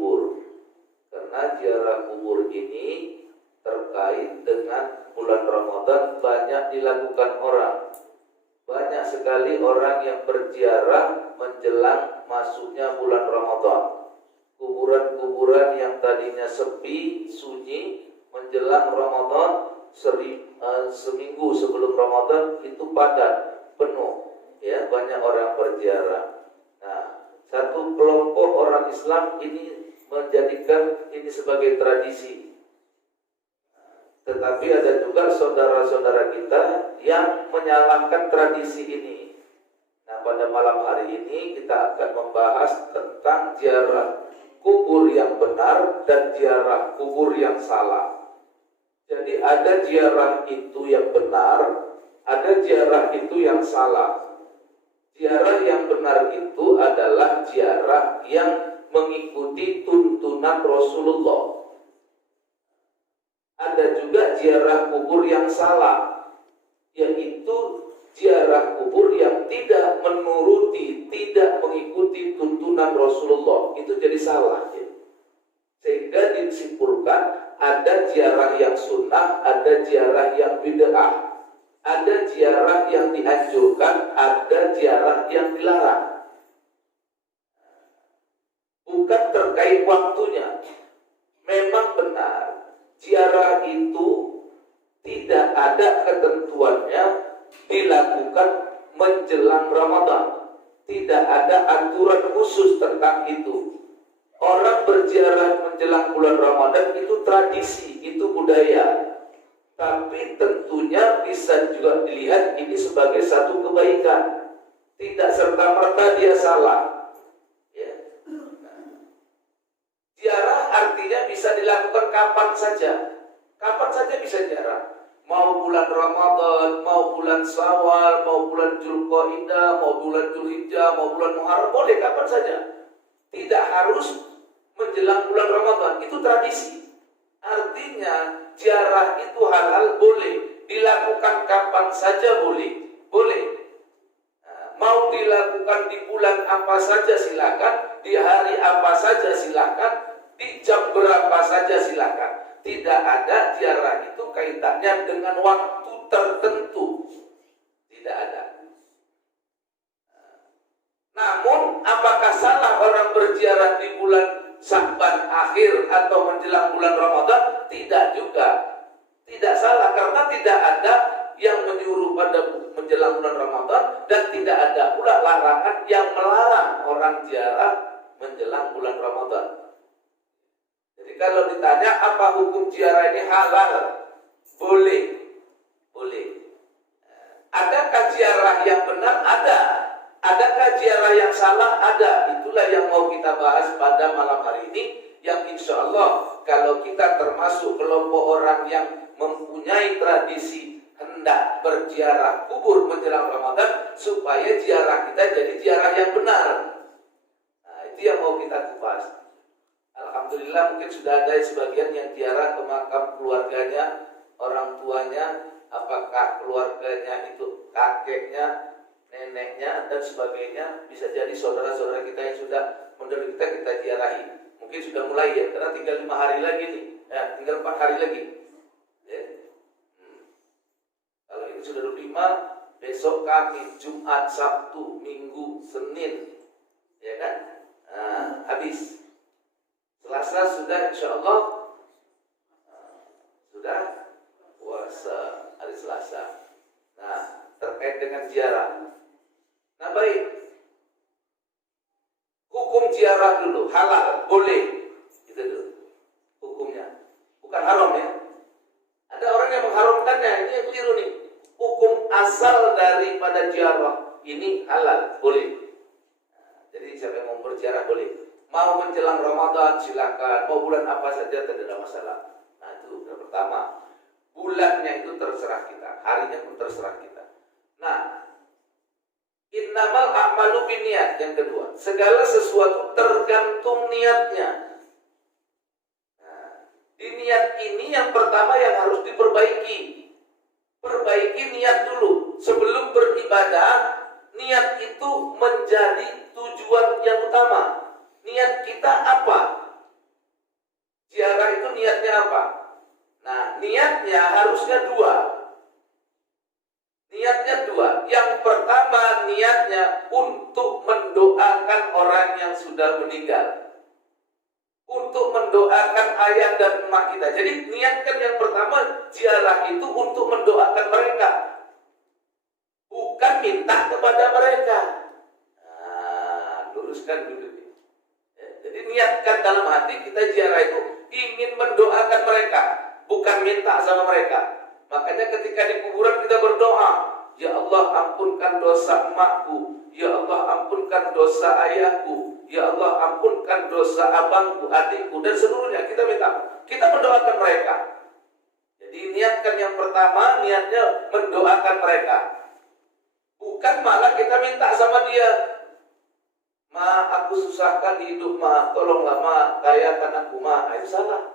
kubur. Karena ziarah kubur ini terkait dengan bulan Ramadan banyak dilakukan orang. Banyak sekali orang yang berziarah menjelang masuknya bulan Ramadan. Kuburan-kuburan yang tadinya sepi, sunyi, menjelang Ramadan seminggu sebelum Ramadan itu padat, penuh. Ya, banyak orang berziarah. Nah, satu kelompok orang Islam ini menjadikan ini sebagai tradisi. Tetapi ada juga saudara-saudara kita yang menyalahkan tradisi ini. Nah, pada malam hari ini kita akan membahas tentang ziarah kubur yang benar dan ziarah kubur yang salah. Jadi ada ziarah itu yang benar, ada ziarah itu yang salah. Ziarah yang benar itu adalah ziarah yang mengikuti tuntunan Rasulullah. Ada juga ziarah kubur yang salah, yaitu ziarah kubur yang tidak menuruti, tidak mengikuti tuntunan Rasulullah. Itu jadi salah, ya. Sehingga disimpulkan ada ziarah yang sunnah, ada ziarah yang bid'ah, ada ziarah yang dianjurkan, ada ziarah yang dilarang. Bukan terkait waktunya. Memang benar ziarah itu tidak ada ketentuannya dilakukan menjelang Ramadan. Tidak ada aturan khusus tentang itu. Orang berziarah menjelang bulan Ramadan itu tradisi, itu budaya. Tapi tentunya bisa juga dilihat ini sebagai satu kebaikan. Tidak serta-merta dia salah. Ziarah artinya bisa dilakukan kapan saja. Kapan saja bisa ziarah. Mau bulan Ramadan, mau bulan Syawal, mau bulan Dzulqa'dah, mau bulan Dzulhijjah, mau bulan Muharram, boleh kapan saja. Tidak harus menjelang bulan Ramadan. Itu tradisi. Artinya ziarah itu halal, boleh. Dilakukan kapan saja boleh. Boleh. Mau dilakukan di bulan apa saja silakan, di hari apa saja silakan, di jam berapa saja silakan. Tidak ada ziarah itu kaitannya dengan waktu tertentu. Tidak ada. Namun apakah salah orang berziarah di bulan Sya'ban akhir atau menjelang bulan Ramadan? Tidak juga. Tidak salah karena tidak ada yang menyuruh pada menjelang bulan Ramadan dan tidak ada pula larangan yang melarang orang ziarah menjelang bulan Ramadan. Jadi kalau ditanya apa hukum ziarah ini halal? Boleh. Boleh. Adakah ziarah yang benar? Ada. Adakah ziarah yang salah? Ada. Itulah yang mau kita bahas pada malam hari ini, yang insya Allah kalau kita termasuk kelompok orang yang mempunyai tradisi hendak berziarah kubur menjelang Ramadan, supaya ziarah kita jadi ziarah yang benar. Nah, itu yang mau kita kupas. Alhamdulillah mungkin sudah ada sebagian yang ziarah ke makam keluarganya, orang tuanya, apakah keluarganya itu kakeknya, neneknya dan sebagainya. Bisa jadi saudara-saudara kita yang sudah menderita kita ziarahi. Mungkin sudah mulai ya, karena tinggal 5 hari lagi nih, ya, tinggal 4 hari lagi. Ya. Kalau ini sudah 25, besok Kamis, Jumat, Sabtu, Minggu, Senin, ya kan? Nah, habis. Selasa sudah insya Allah sudah puasa hari Selasa. Nah, terkait dengan ziarah. Nah, baik. Hukum ziarah dulu, halal, boleh. Itu dulu hukumnya. Bukan haram ya. Ada orang yang mengharamkannya, ini yang keliru nih. Hukum asal daripada ziarah ini halal, boleh. Nah, jadi siapa yang mau berziarah boleh. Mau menjelang Ramadan silakan, mau bulan apa saja tidak ada masalah. Nah, itu yang pertama. Bulannya itu terserah kita, harinya pun terserah kita. Nah, innamal a'malu binniyat yang kedua. Segala sesuatu tergantung niatnya. Nah, di niat ini yang pertama yang harus diperbaiki. Perbaiki niat dulu. Sebelum beribadah, niat itu menjadi tujuan yang utama. Niat kita apa? mendoakan orang yang sudah meninggal, untuk mendoakan ayah dan emak kita. Jadi niatkan yang pertama, ziarah itu untuk mendoakan mereka, bukan minta kepada mereka. Luruskan dulu. Jadi niatkan dalam hati kita ziarah itu ingin mendoakan mereka, bukan minta sama mereka. Makanya ketika di kuburan kita berdoa, ya Allah ampunkan dosa emakku, ya Allah ampunkan dosa ayahku, ya Allah ampunkan dosa abangku, adikku, dan seluruhnya. Kita mendoakan mereka. Jadi niatkan yang pertama, niatnya mendoakan mereka, bukan malah kita minta sama dia, ma aku susahkan hidup, ma tolonglah ma kayakan aku, ma. Itu salah.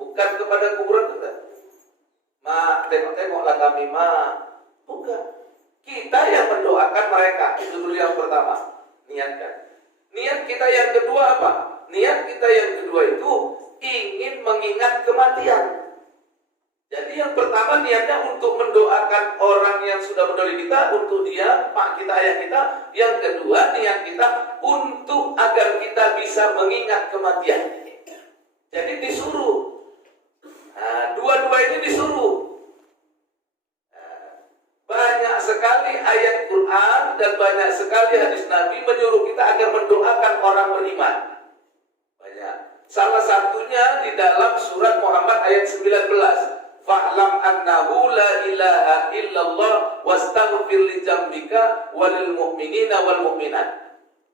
Bukan kepada kuburan kita, ma tengok-tengoklah kami, ma. Bukan. Kita yang mendoakan mereka. Itu dulu yang pertama. Niatkan. Niat kita yang kedua apa? Niat kita yang kedua itu ingin mengingat kematian. Jadi yang pertama niatnya untuk mendoakan orang yang sudah mendahului kita, untuk dia, pak kita, ayah kita. Yang kedua niat kita untuk agar kita bisa mengingat kematian. Jadi disuruh. Dua-dua ini disuruh. Banyak sekali ayat Quran dan banyak sekali hadis Nabi menyuruh kita agar mendoakan orang beriman. Banyak. Salah satunya di dalam surat Muhammad ayat 19. Fa'lam annahu la ilaha illallah wastaghfir li dzambika walil mu'minina wal mu'minat.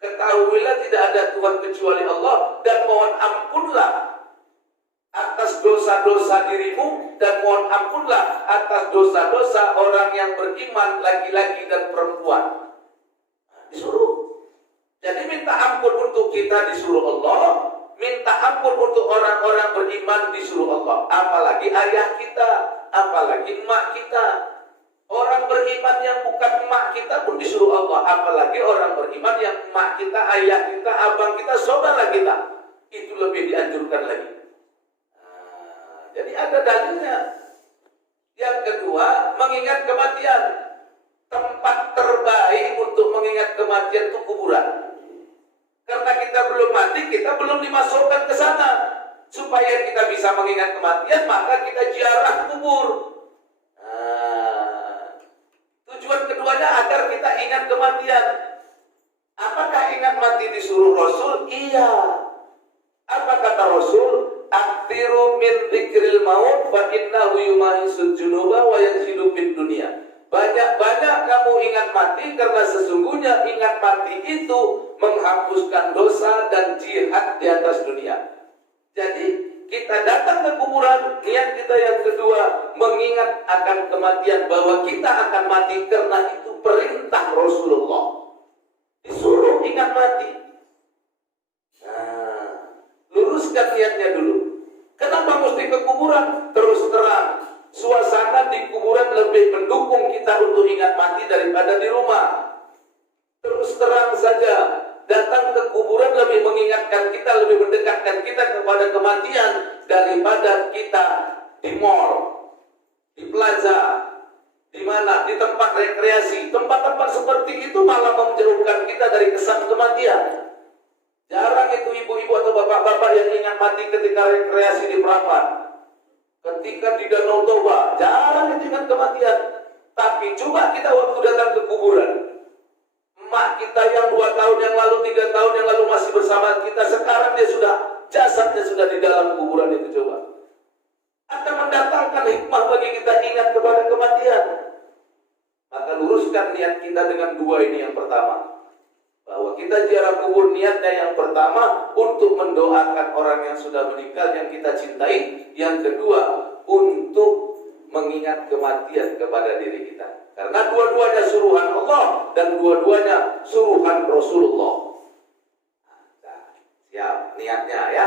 Ketahuilah tidak ada Tuhan kecuali Allah, dan mohon ampunlah atas dosa-dosa dirimu, dan mohon ampunlah atas dosa-dosa orang yang beriman, laki-laki dan perempuan. Disuruh. Jadi minta ampun untuk kita disuruh Allah, minta ampun untuk orang-orang beriman disuruh Allah. Apalagi ayah kita, apalagi emak kita. Orang beriman yang bukan emak kita pun disuruh Allah, apalagi orang beriman yang emak kita, ayah kita, abang kita, saudara kita. Itu lebih dianjurkan lagi. Jadi ada dalilnya. Yang kedua, mengingat kematian. Tempat terbaik untuk mengingat kematian itu kuburan. Karena kita belum mati, kita belum dimasukkan ke sana. Supaya kita bisa mengingat kematian, maka kita ziarah kubur. Tujuan keduanya agar kita ingat kematian. Apakah ingat mati disuruh Rasul? Iya. Apa kata Rasul? Aktiru min dzikril maut fa innahu yumahisud junuba wa yanzilu fid dunya. Banyak-banyak kamu ingat mati, karena sesungguhnya ingat mati itu menghapuskan dosa dan jihad di atas dunia. Jadi kita datang ke kuburan, niat kita yang kedua mengingat akan kematian, bahwa kita akan mati, karena itu perintah Rasulullah. Disuruh ingat mati. Luruskan niatnya dulu. Kenapa mesti ke kuburan? Terus terang, suasana di kuburan lebih mendukung kita untuk ingat mati daripada di rumah. Terus terang saja, datang ke kuburan lebih mengingatkan kita, lebih mendekatkan kita kepada kematian daripada kita di mall, di plaza, di mana, di tempat rekreasi. Tempat-tempat seperti itu malah menjauhkan kita dari kesan kematian. Jarang itu ibu-ibu atau bapak-bapak yang ingat mati ketika rekreasi di perapat, ketika di Danau Toba. Jarang itu ingat kematian. Tapi coba kita waktu datang ke kuburan, emak kita yang 2 tahun yang lalu, 3 tahun yang lalu masih bersama kita, sekarang dia sudah, jasadnya sudah di dalam kuburan itu. Coba akan mendatangkan hikmah bagi kita ingat kepada kematian. Maka luruskan niat kita dengan 2 ini. Yang pertama, bahwa kita ziarah kubur, niatnya yang pertama untuk mendoakan orang yang sudah meninggal yang kita cintai. Yang kedua, untuk mengingat kematian kepada diri kita. Karena dua-duanya suruhan Allah dan dua-duanya suruhan Rasulullah. Siap niatnya ya.